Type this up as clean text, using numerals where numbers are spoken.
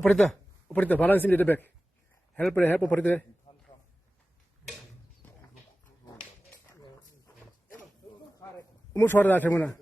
Operator, operator, balance him at the back. Help operator. Move for that, Hamuna.